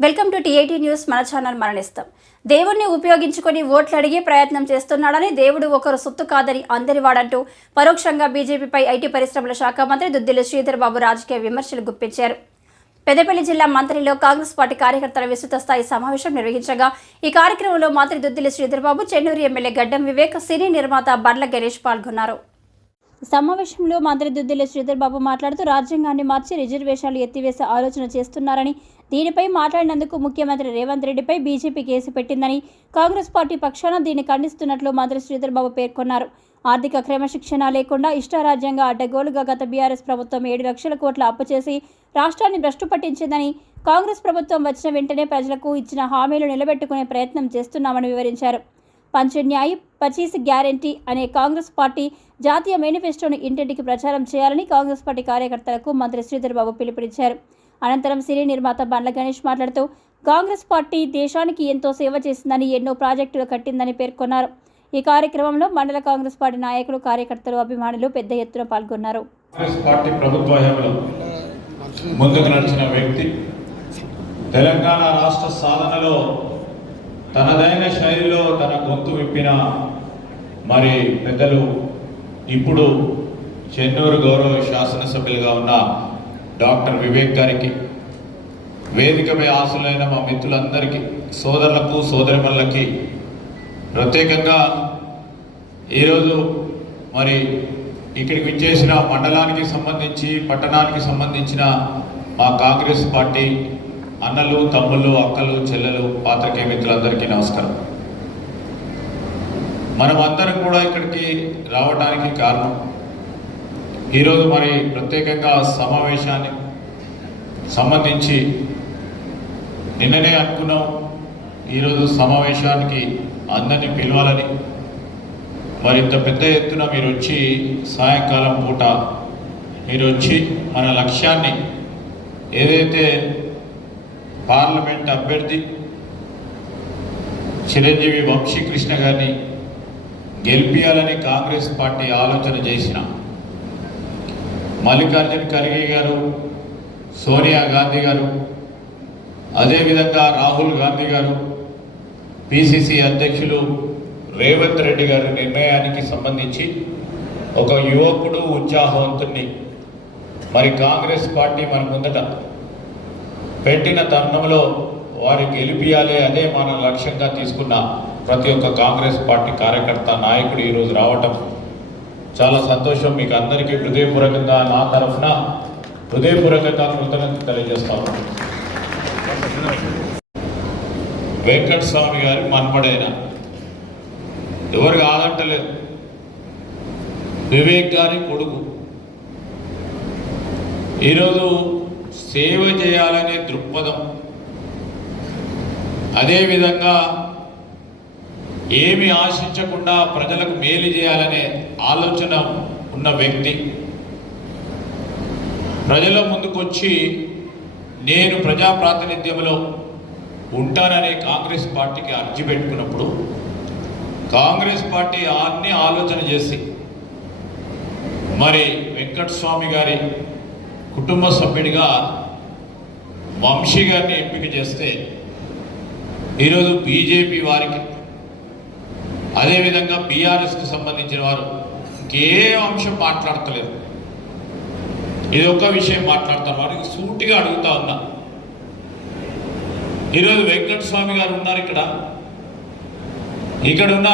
Welcome to TIT news. మన channel మరణిస్తాం. దేవుణ్ణి ఉపయోగించుకొని ఓట్లు అడిగే ప్రయత్నం చేస్తున్నాడని దేవుడు ఒకరు సొత్తు కాదని అందరివాడంటూ పరోక్షంగా బీజేపీపై ఐటీ పరిశ్రమల శాఖ మంత్రి దుద్దిల శ్రీధర్ బాబు రాజకీయ విమర్శలు గుప్పించారు. పెద్దపల్లి జిల్లా మంత్రిలో కాంగ్రెస్ పార్టీ కార్యకర్తల విస్తృత స్థాయి సమావేశం నిర్వహించగా ఈ కార్యక్రమంలో మంత్రి దుద్దిల శ్రీధర్బాబు చెన్నూరు ఎమ్మెల్యే గడ్డం వివేక్ సినీ నిర్మాత బండ్ల గణేష్ పాల్గొన్నారు. సమావేశంలో మంత్రి దుద్దిల శ్రీధర్ బాబు మాట్లాడుతూ రాజ్యాంగాన్ని మార్చి రిజర్వేషన్లు ఎత్తివేసే ఆలోచన చేస్తున్నారని దీనిపై మాట్లాడినందుకు ముఖ్యమంత్రి రేవంత్ రెడ్డిపై బీజేపీ కేసు పెట్టిందని కాంగ్రెస్ పార్టీ పక్షాన దీన్ని ఖండిస్తున్నట్లు మంత్రి శ్రీధర్ బాబు పేర్కొన్నారు. ఆర్థిక క్రమశిక్షణ లేకుండా ఇష్టారాజ్యంగా అడ్డగోలుగా గత బీఆర్ఎస్ ప్రభుత్వం ఏడు లక్షల కోట్ల అప్పు చేసి రాష్ట్రాన్ని భ్రష్టు పట్టించిందని కాంగ్రెస్ ప్రభుత్వం వచ్చిన వెంటనే ప్రజలకు ఇచ్చిన హామీలు నిలబెట్టుకునే ప్రయత్నం చేస్తున్నామని వివరించారు. పంచన్యాయ్ పచీస్ గ్యారంటీ అనే కాంగ్రెస్ పార్టీ జాతీయ మేనిఫెస్టోను ఇంటింటికి ప్రచారం చేయాలని కాంగ్రెస్ పార్టీ కార్యకర్తలకు మంత్రి శ్రీధర్ బాబు పిలుపునిచ్చారు. అనంతరం సినీ నిర్మాత బండ్ల గణేష్ మాట్లాడుతూ కాంగ్రెస్ పార్టీ దేశానికి ఎంతో సేవ చేసిందని ఎన్నో ప్రాజెక్టులు కట్టిందని పేర్కొన్నారు. ఈ కార్యక్రమంలో మండల కాంగ్రెస్ పార్టీ నాయకులు కార్యకర్తలు అభిమానులు పెద్ద ఎత్తున పాల్గొన్నారు. పార్టీ ప్రభుత్వ ముందుకు నడిచిన వ్యక్తి తెలంగాణ రాష్ట్ర సాధనలో తనదైన శైలిలో తన గొంతు విప్పిన మరి పెద్దలు ఇప్పుడు చెన్నూరు గౌరవ శాసనసభ్యులుగా ఉన్న డాక్టర్ వివేక్ గారికి వేదికపై ఆశలైన మా మిత్రులందరికీ సోదరులకు సోదరిమల్లకి ప్రత్యేకంగా ఈరోజు మరి ఇక్కడికి విచ్చేసిన మండలానికి సంబంధించి పట్టణానికి సంబంధించిన మా కాంగ్రెస్ పార్టీ అన్నలు తమ్ముళ్ళు అక్కలు చెల్లెలు పాత్రికే మిత్రులందరికీ నమస్కారం. మనం అందరం కూడా ఇక్కడికి రావడానికి కారణం ఈరోజు మరి ప్రత్యేకంగా సమావేశాన్ని సంబంధించి నిన్ననే అనుకున్నాం. ఈరోజు సమావేశానికి అందరినీ పిలవాలని. మరి ఇంత పెద్ద ఎత్తున మీరు వచ్చి సాయంకాలం పూట మీరు వచ్చి మన లక్ష్యాన్ని ఏదైతే పార్లమెంట్ అభ్యర్థి చిరంజీవి వంశీకృష్ణ గారిని గెలిపించాలని కాంగ్రెస్ పార్టీ ఆలోచన చేసిన మల్లికార్జున్ ఖర్గే గారు సోనియా గాంధీ గారు అదేవిధంగా రాహుల్ గాంధీ గారు పిసిసి అధ్యక్షులు రేవంత్ రెడ్డి గారి నిర్ణయానికి సంబంధించి ఒక యువకుడు ఉత్సాహవంతుణ్ణి. మరి కాంగ్రెస్ పార్టీ మన ముందట పెట్టిన తరుణంలో వారి గెలిపియాలి అదే మన లక్ష్యంగా తీసుకున్న ప్రతి ఒక్క కాంగ్రెస్ పార్టీ కార్యకర్త నాయకుడు ఈరోజు రావటం చాలా సంతోషం మీకు అందరికీ. హృదయపూర్వకంగా నా తరఫున హృదయపూర్వకంగా కృతజ్ఞత తెలియజేస్తాను వెంకట స్వామి గారి మన్మడైన ఎవరు కాదంటలేదు వివేక్ గారి కొడుకు. ఈరోజు సేవ చేయాలనే దృక్పథం. అదేవిధంగా ఏమి ఆశించకుండా ప్రజలకు మేలు చేయాలనే ఆలోచన ఉన్న వ్యక్తి ప్రజల ముందుకొచ్చి నేను ప్రజా ప్రాతినిధ్యంలో కాంగ్రెస్ పార్టీకి అర్జీ పెట్టుకున్నప్పుడు కాంగ్రెస్ పార్టీ అన్ని ఆలోచన చేసి మరి వెంకటస్వామి గారి కుటుంబ సభ్యుడిగా వంశీ గారిని ఎంపిక చేస్తే ఈరోజు బీజేపీ వారికి అదేవిధంగా బీఆర్ఎస్కి సంబంధించిన వారు ఇంకే అంశం మాట్లాడతలేదు. ఇది ఒక విషయం మాట్లాడతారు వారికి సూటిగా అడుగుతా ఉన్నా. ఈరోజు వెంకట స్వామి గారు ఉన్నారు ఇక్కడ. ఇక్కడున్న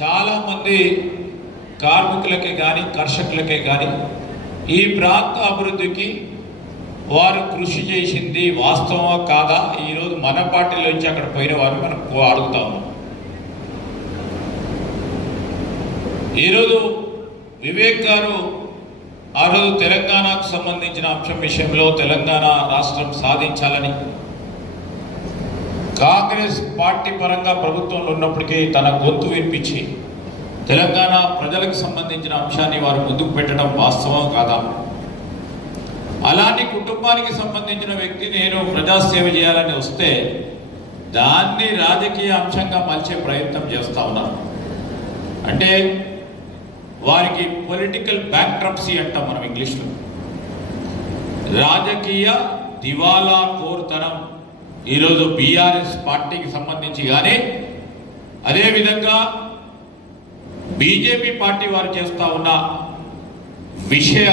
చాలామంది చాలా మంది కార్మికులకే కానీ కర్షకులకే కానీ ఈ ప్రాంత అభివృద్ధికి వారు కృషి చేసింది వాస్తవమా కాదా? ఈరోజు మన పార్టీలో నుంచి అక్కడ పోయిన వారు మనం అడుగుతా ఉన్నాం ఈరోజు వివేక్ గారు ఆ రోజు తెలంగాణకు సంబంధించిన అంశం విషయంలో తెలంగాణ రాష్ట్రం సాధించాలని కాంగ్రెస్ పార్టీ పరంగా ప్రభుత్వంలో ఉన్నప్పటికీ తన గొంతు వినిపించి తెలంగాణ ప్రజలకు సంబంధించిన అంశాన్ని వారు ముందుకు పెట్టడం వాస్తవం కాదా? అలాంటి కుటుంబానికి సంబంధించిన వ్యక్తి నేను ప్రజాసేవ చేయాలని వస్తే దాన్ని రాజకీయ అంశంగా మలిచే ప్రయత్నం చేస్తా ఉన్నాను అంటే వారికి పొలిటికల్ బ్యాంక్రప్సీ అంటాం మనం ఇంగ్లీష్లో. రాజకీయ దివాలా కోరుతనం. ఈరోజు బీఆర్ఎస్ పార్టీకి సంబంధించి కానీ అదేవిధంగా బీజేపీ పార్టీ వారు చేస్తూ ఉన్న విషయ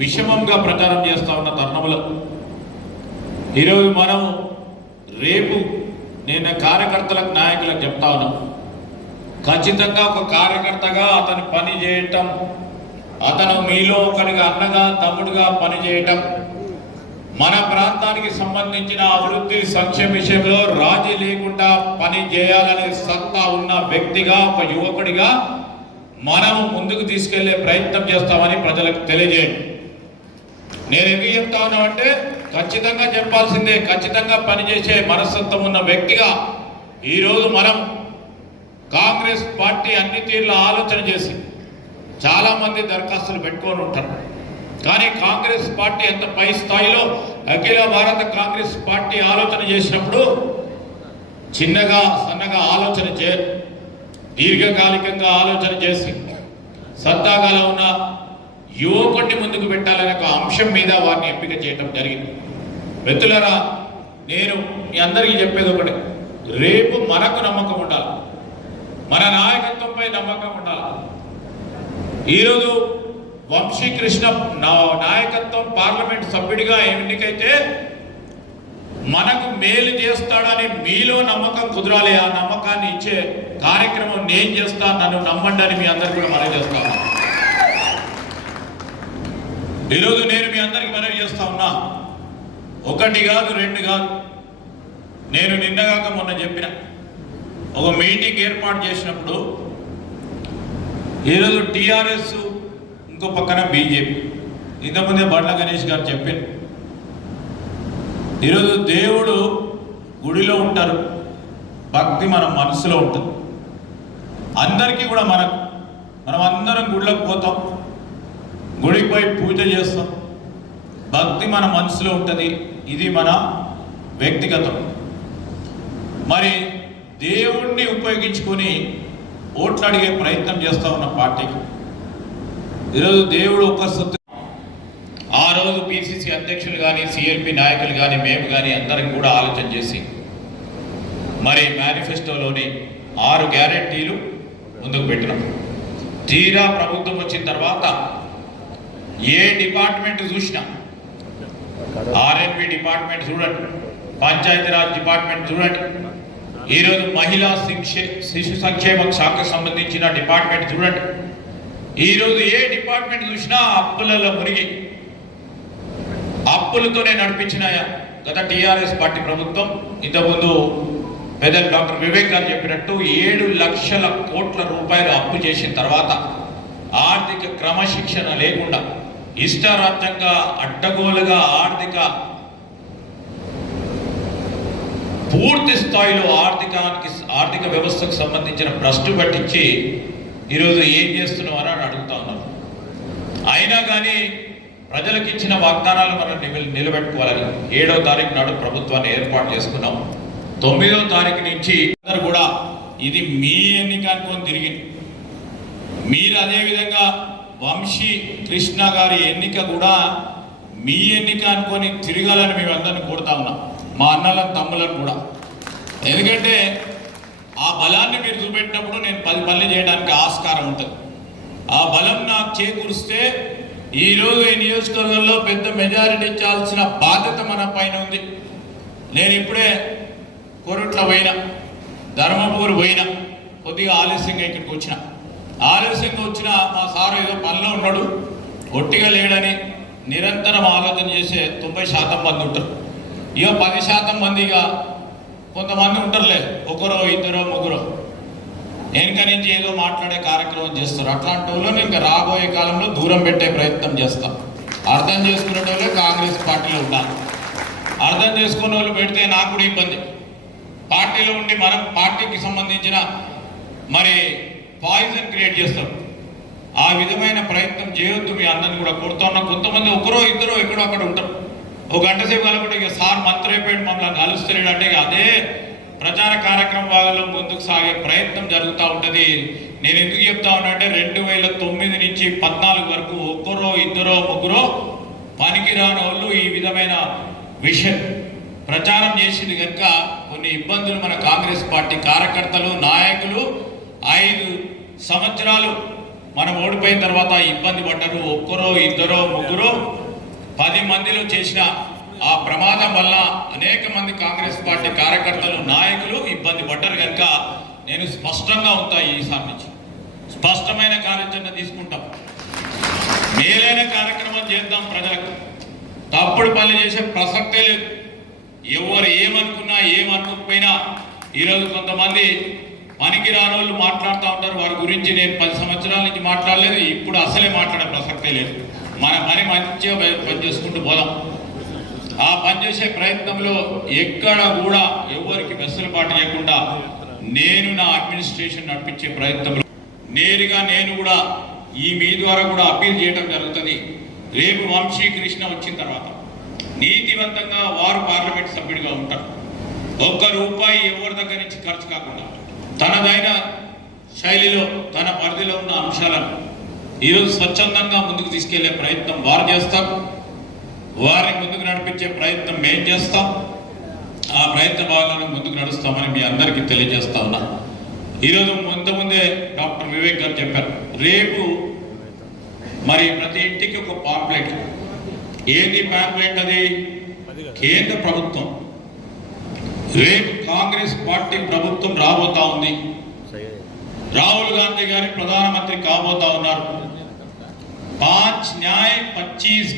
విషమంగా ప్రచారం చేస్తూ ఉన్న తరుణంలో ఈరోజు మనం రేపు నేను కార్యకర్తలకు నాయకులకు చెప్తా ఉన్నాం. ఖచ్చితంగా ఒక కార్యకర్తగా అతను పని చేయటం అతను మీలో ఒకరిగా అన్నగా తమ్ముడుగా పనిచేయటం మన ప్రాంతానికి సంబంధించిన అభివృద్ధి సంక్షేమ విషయంలో రాజీ లేకుండా పని చేయాలనే సత్తా ఉన్న వ్యక్తిగా ఒక యువకుడిగా మనం ముందుకు తీసుకెళ్ళే ప్రయత్నం చేస్తామని ప్రజలకు తెలియజేయండి. నేను ఎందుకు చెప్తా ఉన్నామంటే ఖచ్చితంగా చెప్పాల్సిందే ఖచ్చితంగా పనిచేసే మనస్తత్వం ఉన్న వ్యక్తిగా ఈరోజు మనం కాంగ్రెస్ పార్టీ అన్ని తీర్ల ఆలోచన చేసి చాలామంది దరఖాస్తులు పెట్టుకొని ఉంటారు. కానీ కాంగ్రెస్ పార్టీ ఎంత పై స్థాయిలో అఖిల భారత కాంగ్రెస్ పార్టీ ఆలోచన చేసినప్పుడు చిన్నగా సన్నగా ఆలోచన చే దీర్ఘకాలికంగా ఆలోచన చేసి సత్తాగాలో ఉన్న యువకుడిని ముందుకు పెట్టాలనే ఒక అంశం మీద వారిని ఎంపిక చేయటం జరిగింది. మిత్రులరా నేను మీ అందరికీ చెప్పేది ఒకటి. రేపు మనకు నమ్మకం ఉండాలి. మన నాయకత్వంపై నమ్మకం ఉండాలి? ఈరోజు వంశీకృష్ణ నా- నాయకత్వం పార్లమెంట్ సభ్యుడిగా ఎన్నికైతే మనకు మేలు చేస్తాడని మీలో నమ్మకం కుదరాలి. ఆ నమ్మకాన్ని ఇచ్చే కార్యక్రమం నేను చేస్తా నన్ను నమ్మండి అని మీ అందరికి కూడా మనవి చేస్తా ఈరోజు నేను మీ అందరికి మనవి చేస్తా ఉన్నా. ఒకటి కాదు రెండు కాదు. నేను నిన్నగాక మొన్న చెప్పిన. ఒక మీటింగ్ ఏర్పాటు చేసినప్పుడు ఈరోజు టీఆర్ఎస్ ఇంకో పక్కన బీజేపీ. ఇంతకుముందే బండ్ల గణేష్ గారు చెప్పారు. ఈరోజు దేవుడు గుడిలో ఉంటారు. భక్తి మన మనసులో ఉంటుంది. అందరికీ కూడా మనకు మనం అందరం గుడిలోకి పోతాం. గుడికి పోయి పూజ చేస్తాం. భక్తి మన మనసులో ఉంటుంది. ఇది మన వ్యక్తిగతం. మరి దేవుణ్ణి ఉపయోగించుకొని ఓట్లు అడిగే ప్రయత్నం చేస్తా ఉన్న పార్టీకి ఈరోజు దేవుడు ఒక సొత్తు. ఆ రోజు పిసిసి అధ్యక్షులు కానీ సిఎల్పి నాయకులు కానీ మేము కానీ అందరం కూడా ఆలోచన చేసి మరి మేనిఫెస్టోలోని ఆరు గ్యారెంటీలు ముందుకు పెట్టినాం. తీరా ప్రభుత్వం వచ్చిన తర్వాత ఏ డిపార్ట్మెంట్ చూసినా ఆర్ఎన్బి డిపార్ట్మెంట్ చూడండి పంచాయతీరాజ్ డిపార్ట్మెంట్ చూడండి ఈరోజు మహిళా శిక్ష శిశు సంక్షేమ శాఖకు సంబంధించిన డిపార్ట్మెంట్ చూడండి. ఈరోజు ఏ డిపార్ట్మెంట్ చూసినా అప్పులలో మునిగి అప్పులతోనే నడిపించిన గత టీఆర్ఎస్ పార్టీ ప్రభుత్వం ఇంతకుముందు పెద్దలు డాక్టర్ వివేక్ గారు చెప్పినట్టు ఏడు లక్షల కోట్ల రూపాయలు అప్పు చేసిన తర్వాత ఆర్థిక క్రమశిక్షణ లేకుండా ఇష్టారాజ్యంగా అడ్డగోలుగా ఆర్థిక పూర్తి స్థాయిలో ఆర్థికానికి ఆర్థిక వ్యవస్థకు సంబంధించిన భ్రష్టు పట్టించి ఈరోజు ఏం చేస్తున్నావు అని అడుగుతా ఉన్నారు. అయినా కానీ ప్రజలకు ఇచ్చిన వాగ్దానాలు మనం నిలబెట్టుకోవాలని ఏడో తారీఖు నాడు ప్రభుత్వాన్ని ఏర్పాటు చేసుకున్నాం. తొమ్మిదో తారీఖు నుంచి అందరు కూడా ఇది మీ ఎన్నిక అనుకొని తిరిగింది మీరు అదేవిధంగా వంశీ కృష్ణ గారి ఎన్నిక కూడా మీ ఎన్నిక అనుకొని తిరగాలని మేము అందరిని కోరుతా ఉన్నాం. మా అన్నలను తమ్ములను కూడా. ఎందుకంటే ఆ బలాన్ని మీరు చూపెట్టినప్పుడు నేను పది పనులు చేయడానికి ఆస్కారం ఉంటుంది. ఆ బలం నాకు చేకూరిస్తే ఈరోజు ఈ నియోజకవర్గంలో పెద్ద మెజారిటీ ఇచ్చాల్సిన బాధ్యత మన పైన ఉంది. నేను ఇప్పుడే కొరట్ల పోయినా ధర్మపూర్ పోయినా కొద్దిగా ఆలస్యంగా ఇక్కడికి వచ్చిన. ఆలస్యంగా వచ్చిన మా సారు ఏదో పనిలో ఉన్నాడు ఒట్టిగా లేడని నిరంతరం ఆలోచన చేసే తొంభై శాతం మంది ఉంటారు. ఇక పది శాతం మంది ఇక కొంతమంది ఉంటారులే ఒకరో ఇద్దరో ముగ్గురో. వెనుక నుంచి ఏదో మాట్లాడే కార్యక్రమం చేస్తారు. అట్లాంటి వాళ్ళు ఇంకా రాబోయే కాలంలో దూరం పెట్టే ప్రయత్నం చేస్తాం. అర్థం చేసుకునే కాంగ్రెస్ పార్టీలో ఉండాలి. అర్థం చేసుకునే వాళ్ళు పెడితే నాకు కూడా ఇబ్బంది. పార్టీలో ఉండి మనం పార్టీకి సంబంధించిన మరి పాయిజన్ క్రియేట్ చేస్తాం. ఆ విధమైన ప్రయత్నం చేయొద్దు మీ అందరిని కూడా కొడుతున్నా కొంతమంది ఒకరో ఇద్దరో ఎక్కడో అక్కడ ఉంటారు. ఒక గంట సేపు కలపడం ఇక సార్ మంత్రి అయిపోయి మమ్మల్ని కలుస్తలేడు అంటే ఇక అదే ప్రచార కార్యక్రమం భాగంలో ముందుకు సాగే ప్రయత్నం జరుగుతూ ఉంటుంది. నేను ఎందుకు చెప్తా ఉన్నా అంటే రెండు వేల తొమ్మిది నుంచి పద్నాలుగు వరకు ఒక్కరో ఇద్దరో ముగ్గురో పనికిరాని వాళ్ళు ఈ విధమైన విషయం ప్రచారం చేసింది కనుక కొన్ని ఇబ్బందులు మన కాంగ్రెస్ పార్టీ కార్యకర్తలు నాయకులు ఐదు సంవత్సరాలు మనం ఓడిపోయిన తర్వాత ఇబ్బంది పడ్డారు. ఒక్కరో ఇద్దరో ముగ్గురో పది మందిలో చేసిన ఆ ప్రమాదం వల్ల అనేక మంది కాంగ్రెస్ పార్టీ కార్యకర్తలు నాయకులు ఇబ్బంది పడ్డారు. కనుక నేను స్పష్టంగా ఉంటాయి ఈసారి నుంచి. స్పష్టమైన కార్యాచరణ తీసుకుంటాం. మేలైన కార్యక్రమం చేద్దాం ప్రజలకు. తప్పుడు పనులు చేసే ప్రసక్తే లేదు. ఎవరు ఏమనుకున్నా ఏమనుకోకపోయినా ఈరోజు కొంతమంది పనికి రానోళ్ళు మాట్లాడుతూ ఉంటారు. వారి గురించి నేను పది సంవత్సరాల నుంచి మాట్లాడలేదు. ఇప్పుడు అసలే మాట్లాడే ప్రసక్తే లేదు. మన పని మంచిగా పని- చేసుకుంటూ పోదాం. ఆ పనిచేసే ప్రయత్నంలో ఎక్కడ కూడా ఎవరికి వెసులుబాటు చేయకుండా నేను నా అడ్మినిస్ట్రేషన్ నడిపించే ప్రయత్నంలో నేరుగా నేను కూడా ఈ మీ ద్వారా కూడా అప్పీల్ చేయడం జరుగుతుంది. రేపు వంశీకృష్ణ వచ్చిన తర్వాత నీతివంతంగా వారు పార్లమెంట్ సభ్యుడిగా ఉంటారు. ఒక్క రూపాయి ఎవరి దగ్గర నుంచి ఖర్చు కాకుండా తనదైన శైలిలో తన పరిధిలో ఉన్న అంశాలను ఈరోజు స్వచ్ఛందంగా ముందుకు తీసుకెళ్ళే ప్రయత్నం వారు చేస్తారు. వారిని ముందుకు నడిపించే ప్రయత్నం మేం చేస్తాం. ఆ ప్రయత్న భాగాలను ముందుకు నడుస్తామని మీ అందరికీ తెలియజేస్తా ఉన్నా. ఈరోజు ముందు ముందే డాక్టర్ వివేక్ గారు చెప్పారు. రేపు మరి ప్రతి ఇంటికి ఒక పాంప్లెట్. ఏది పాంప్లెట్ అది? కేంద్ర ప్రభుత్వం. రేపు కాంగ్రెస్ పార్టీ ప్రభుత్వం రాబోతా ఉంది. రాహుల్ గాంధీ గారి ప్రధానమంత్రి కాబోతా ఉన్నారు. पाँच न्याय पच्चीस